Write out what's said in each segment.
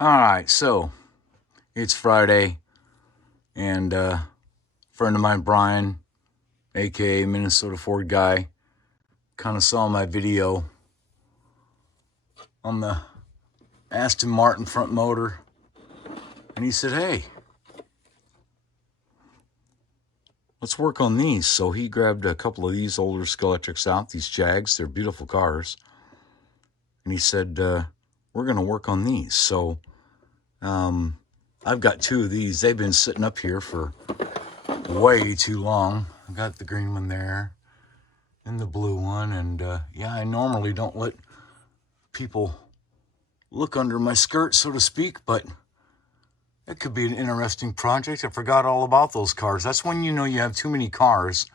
All right, so it's Friday, and a friend of mine, Brian, aka Minnesota Ford guy, kind of saw my video on the Aston Martin front motor, and he said, "Hey, let's work on these." So he grabbed a couple of these older Skeletrics out, these Jags. They're beautiful cars, and he said, "We're going to work on these." So I've got two of these. They've been sitting up here for way too long. I got the green one there and the blue one, and I normally don't let people look under my skirt, so to speak, but it could be an interesting project. I forgot all about those cars. That's when you know you have too many cars,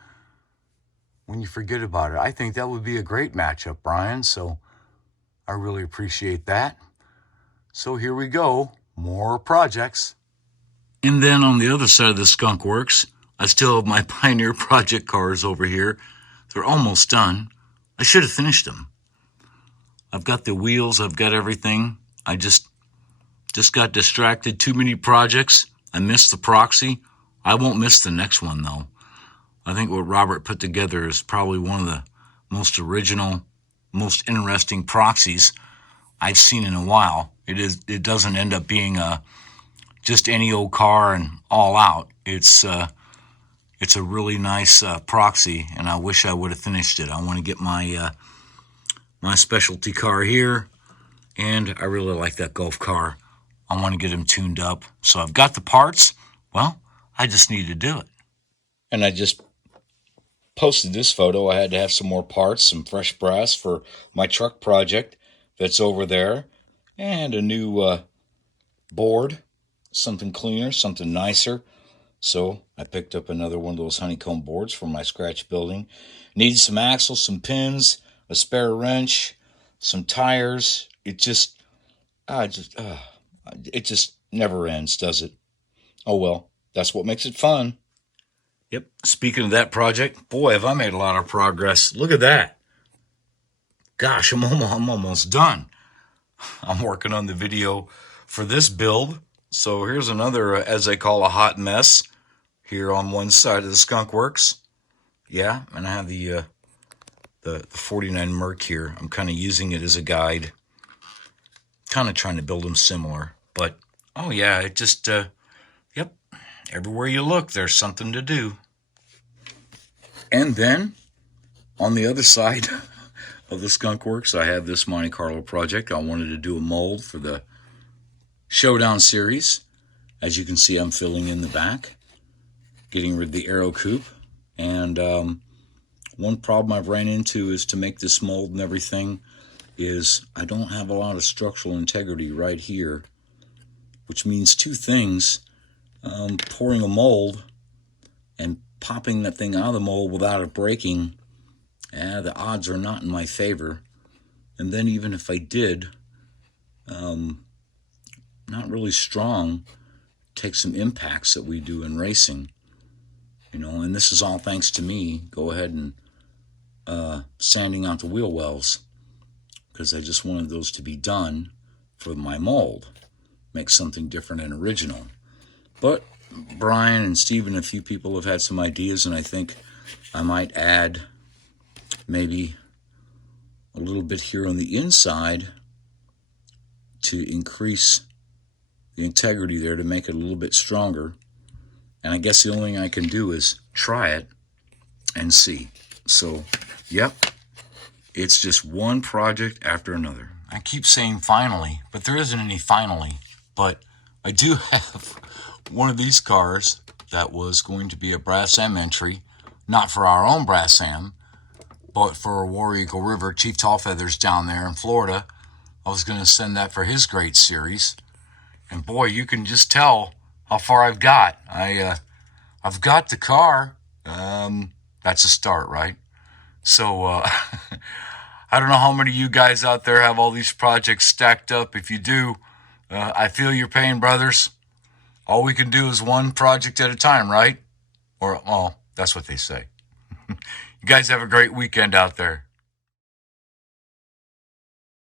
when you forget about it. I think that would be a great matchup, Brian, so I really appreciate that. So here we go, more projects. And then on the other side of the Skunk Works, I still have my Pioneer Project cars over here. They're almost done. I should have finished them. I've got the wheels, I've got everything. I just got distracted. Too many projects. I missed the proxy. I won't miss the next one, though. I think what Robert put together is probably one of the most original, most interesting proxies I've seen in a while. It doesn't end up being just any old car and all out. It's a really nice proxy, and I wish I would have finished it. I want to get my specialty car here, and I really like that Golf car. I want to get them tuned up. So I've got the parts. Well, I just need to do it. And I just posted this photo. I had to have some more parts, some fresh brass for my truck project that's over there, and a new board, something cleaner, something nicer. So I picked up another one of those honeycomb boards for my scratch building. Needed some axles, some pins, a spare wrench, some tires. It just never ends, does it? Oh well, that's what makes it fun. Yep. Speaking of that project, boy, have I made a lot of progress. Look at that. Gosh, I'm almost done. I'm working on the video for this build. So here's another, as they call, a hot mess here on one side of the Skunk Works. Yeah, and I have the 49 Merc here. I'm kind of using it as a guide. Kind of trying to build them similar. But, oh yeah, it just, yep, everywhere you look, there's something to do. And then, on the other side of the Skunk Works, I have this Monte Carlo project. I wanted to do a mold for the Showdown series. As you can see, I'm filling in the back, getting rid of the aero coupe. And one problem I've ran into is to make this mold and everything is I don't have a lot of structural integrity right here, which means two things. Pouring a mold and popping that thing out of the mold without it breaking, the odds are not in my favor. And then even if I did, not really strong, take some impacts that we do in racing, and this is all thanks to me. Go ahead and sanding out the wheel wells, because I just wanted those to be done for my mold, make something different and original. But Brian and Steve and a few people have had some ideas, and I think I might add maybe a little bit here on the inside to increase the integrity there, to make it a little bit stronger. And I guess the only thing I can do is try it and see. So, yep, it's just one project after another. I keep saying finally, but there isn't any finally. But I do have one of these cars that was going to be a Brass M entry, not for our own Brass M, but for War Eagle River, Chief Tallfeathers down there in Florida. I was going to send that for his great series. And boy, you can just tell how far I've got. I've got the car. That's a start, right? So I don't know how many of you guys out there have all these projects stacked up. If you do, I feel your pain, brothers. All we can do is one project at a time, right? Or, well, that's what they say. You guys have a great weekend out there.